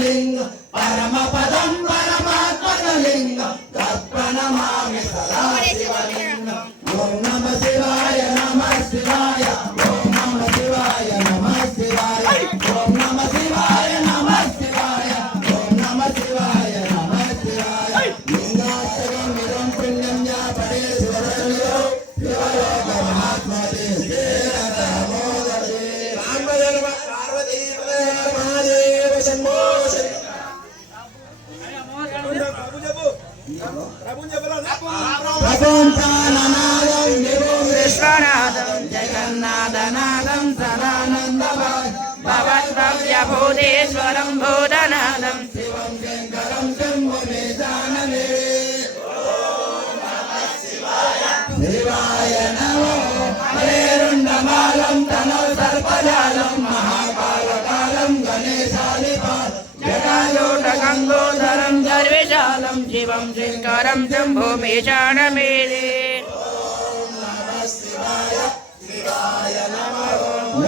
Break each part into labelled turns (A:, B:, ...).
A: galing భూతేశ్వరం భూతనాథం
B: శివం శంకరం శంభుని జాననే శివాయ నమో హరేరుండమాలం తనో సర్పజాలం మహాకాలకాలం గణేశాలిపా
A: జటాజూట గంగోధరం సర్విశాలం శివం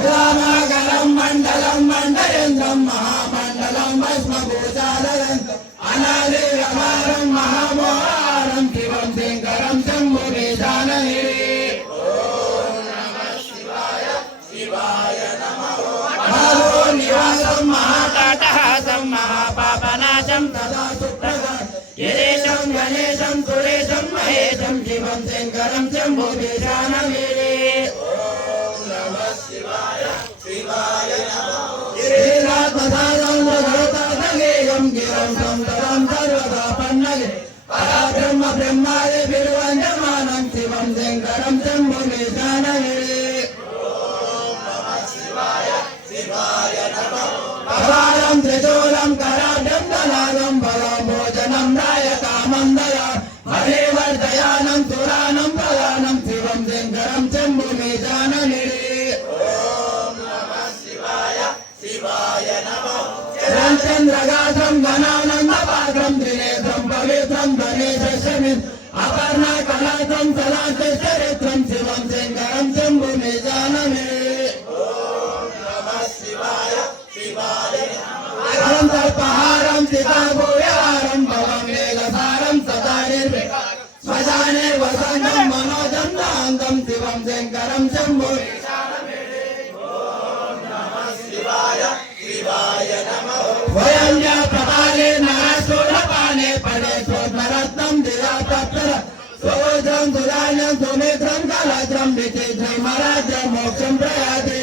A: శంకరం
B: మండలం మండలేంద్రం మహామండలం భస్మభూషాలయం అనాది రమారం మహామోహారం శివం శంకరం శంభుని జాననే నివాసం మహా
A: మహాపాపనాశం
B: తదా సుప్రదా
A: యదేశం గణేశం సురేశం మహేశం శివం శంకరం శంభూమేశానమేదే
B: శ్రీరాత్మదానందగేయం బ్రహ్మాది బిరువంజమానం శివం శంకరం శంభుని జానవే కరాళం అపర్ణ కళాత్రం సదాంత చరిత్రం శివం శంకరం శంభుని జాననే అనంతర్పహారం సీతాభూయారం భవం మేఘసారం సదా నిర్వికారం శ్మశానే వసంతం మనోజం దాంతం శివం శంకరం కలత్రం విచిత్రం మరాజ మోక్షం ప్రయాతి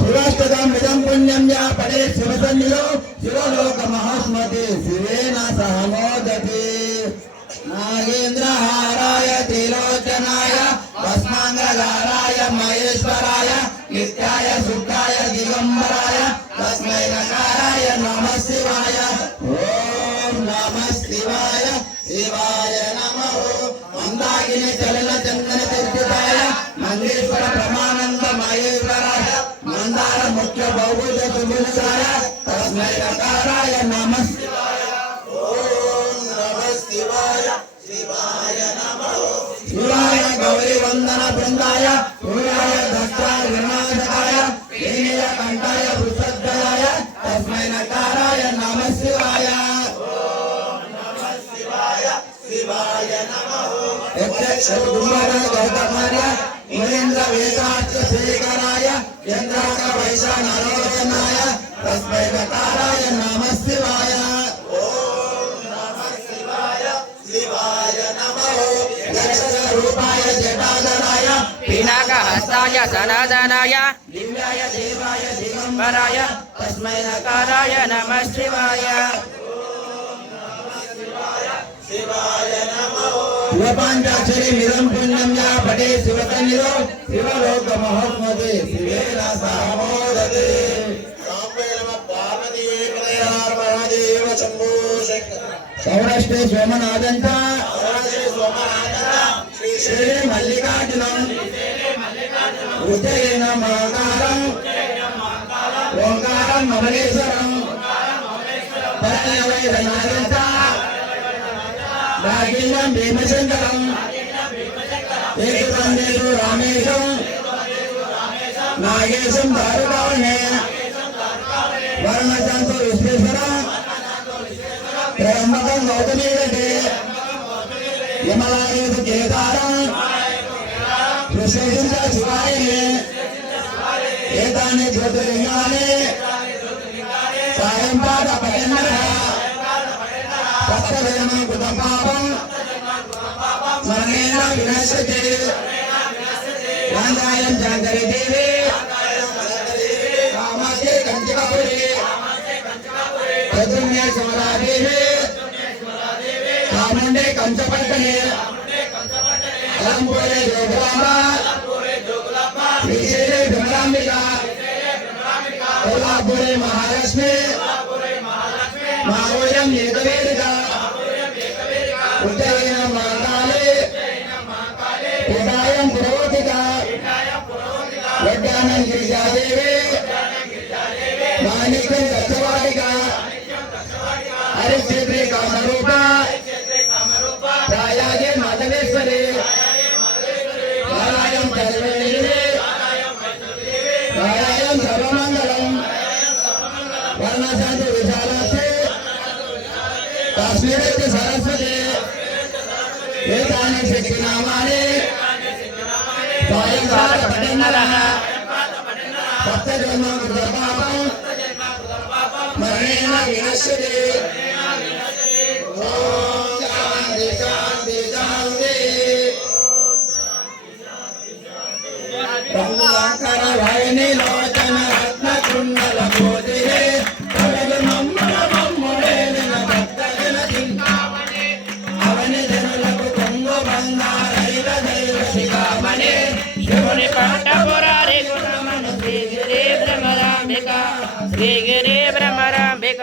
B: శివస్తదం ఇదం పుణ్యం యా పడే శివసన్నిలో వందన బృందాయ సూర్యాయ దక్షాయ వినాశకాయ వేణీయ కంఠాయ వృషధ్వయాయ తస్మై నకారాయ నమ శివాయ. కుమార గౌతమార్య మహేంద్ర వేదార్థ శేఖరాయ చంద్రాక వైశా నరోచనాయ తస్మై నకారాయ నమ శివాయ. రూపాయ
A: పినాకహస్తాయ సనాతనాయ
B: దివ్యాయ దేవాయ దిగంబరాయ
A: పరాయ తస్మై నకారాయ నమ శివాయ
B: శివపాంచాక్షరి మిదం పుణ్యం యా పటే శివలోక శివేన సహమోదతే సౌరాష్ట్రే సోమనాథంచ శ్రీ మల్లికార్జునం. ఉజ్జయిన మహాకారం ఓంకారం మమలేశ్వరం. పరమేశ్వరంచ నాగేంద్రం భీమశంకరం. ఏకతం నేను రామేశం. నాగేశం దారుకావణే వర్ణ విశేషించ శివాయనే ఏతాని జ్యోతిర్లింగాని సాయం పాద పఠన సప్తవేమ పాపం స్వర్ణేన వినశ్యతే వాంఛాయం జాగరి దేవి కామాఖ్యే కంచికాపురి అలంపూరే జోగులాంబ శ్రీశైలే భ్రమరాంబిక కొల్లాపురే మహాలక్ష్మి మావోయం ఏకవేదిక ఉజ్జయిన మాంగాళే ఉదాయం పురోహిత వడ్డానం గిరిజాదేవి మాణిక్యం దక్షవాటిక హరిశ్రీ కామరూప వర్ణశాంతి విశాలాక్షి కాశ్మీరైతే సరస్వతి ఏతాని శక్తినామాని సాయంకాల పఠన్నరః సప్తజన్మ కృతపాపం మరణేన వినశ్యతే ఓం శాంతి Srigiri Bhramarambika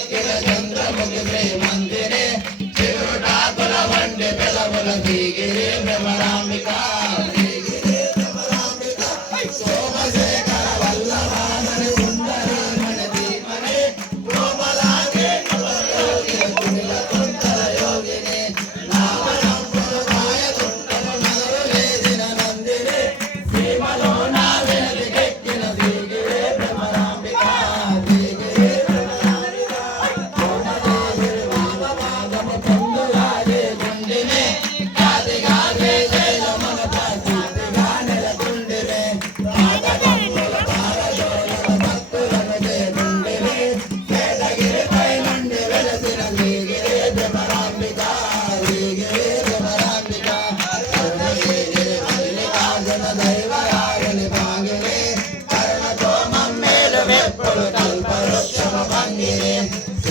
B: que la cantamos que.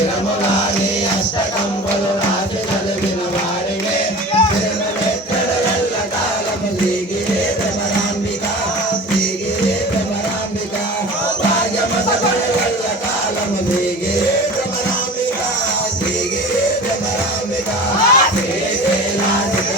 B: తిరుమలాని అష్టకంబలు రాసి చదివిన
A: వారినే తిరుమలెత్తడు ఎల్ల కాలము దిగిరే భ్రమరాంబిక దిగిరే భ్రమరాంబిక భాగ్యమసడు ఎల్ల కాలము దిగిరే భ్రమరాంబిక దిగిరే
B: భ్రమరాంబిక తిరుమందున